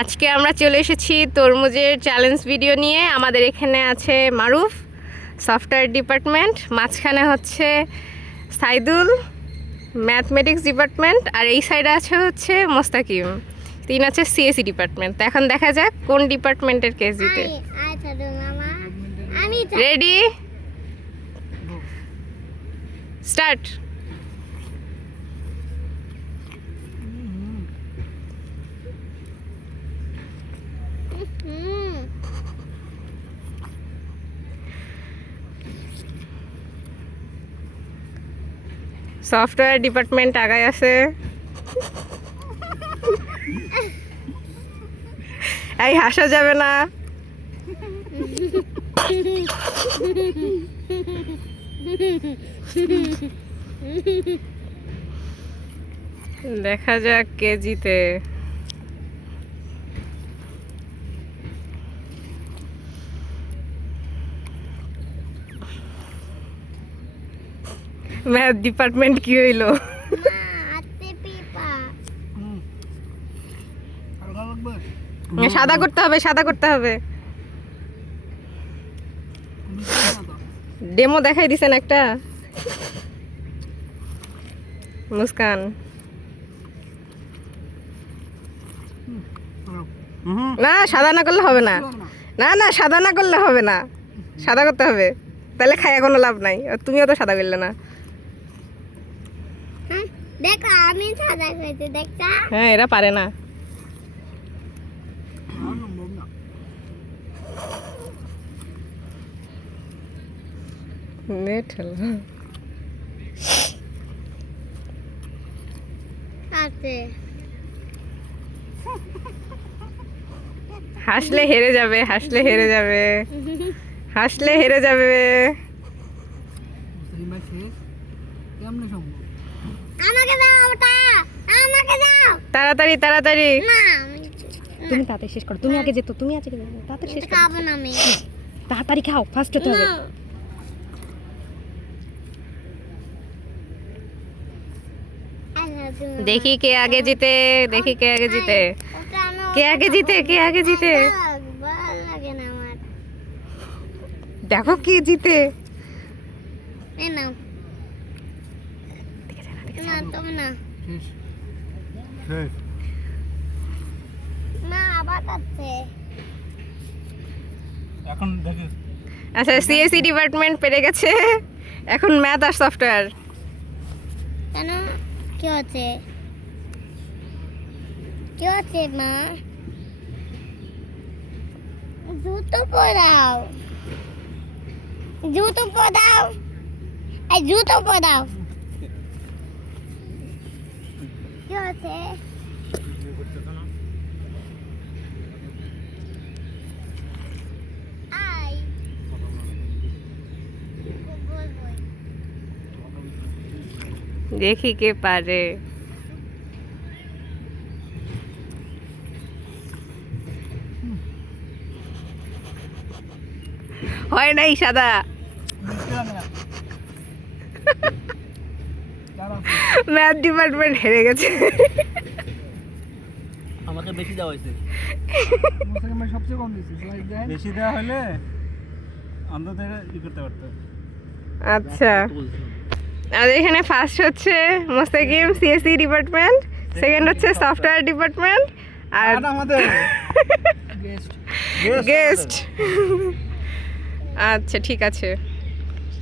আজকে আমরা চলে এসেছি তরমুজের চ্যালেঞ্জ ভিডিও নিয়ে। আমাদের এখানে আছে মারুফ, সফটওয়্যার ডিপার্টমেন্ট, মাঝখানে হচ্ছে সাইদুল, ম্যাথমেটিক্স ডিপার্টমেন্ট, আর এই সাইডে আছে হচ্ছে মোস্তাকিম, তিন আছে সিএসসি ডিপার্টমেন্ট। তো এখন দেখা যাক কোন ডিপার্টমেন্টের কেস জিতে। Ready, start. সফটওয়্যার ডিপার্টমেন্ট আগায় আছে। এই হাসা যাবে না। দেখা যাক কে জিতে। ম্যাথ ডিপার্টমেন্ট কি হইলো? সাদা করতে হবে, সাদা করতে হবে। ডেমো দেখাই দিছেন একটা মুস্কান। না সাদা না করলে হবে না, না না সাদা না করলে হবে না, সাদা করতে হবে, তাহলে খাইয়া কোনো লাভ নাই। তুমিও তো সাদা করলে না। দেখো আমি সাদা করেছি, দেখছা? হ্যাঁ, এরা পারে না। নেট হলো। হাসলে হেরে যাবে, হাসলে হেরে যাবে, হাসলে হেরে যাবে। আমাকে দাও ওটা, আমাকে দাও তাড়াতাড়ি তাড়াতাড়ি। না তুমি তাড়াতাড়ি শেষ করো, তুমি আগে যেত, তুমি আগে যেত, তাড়াতাড়ি শেষ করো। খাবো না আমি। তাড়াতাড়ি খাও, ফার্স্ট হতে হবে। দেখি কে আগে জিতে, দেখি কে আগে জিতে, কে আগে জিতে, কে আগে জিতে। ভালো লাগে না আমার। দেখো কে জিতে। এই নাও না, তুমি না না, আবার কাটছে এখন দেখে। আচ্ছা, সিএসসি ডিপার্টমেন্ট পেরে গেছে। এখন ম্যাথ আর সফটওয়্যার। কেন কি হচ্ছে, কি হচ্ছে মা? জুতো পরাও, জুতো পরাও, এই জুতো পরাও। কি হচ্ছে? আই দেখি কে পারে। হয় নাই সাদা। ম্যাথ ডিপার্টমেন্ট হেরে গেছে। আমাকে বেশি দেওয়া হয়েছে, সবচেয়ে কম দিয়েছে। বেশি দেওয়া হলে অন্তত ই করতে পারতো। আচ্ছা, আর এখানে ফার্স্ট হচ্ছে মোস্তাকিম, সিএসসি ডিপার্টমেন্ট, সেকেন্ড হচ্ছে সফটওয়্যার ডিপার্টমেন্ট, আর আমাদের গেস্ট। আচ্ছা ঠিক আছে।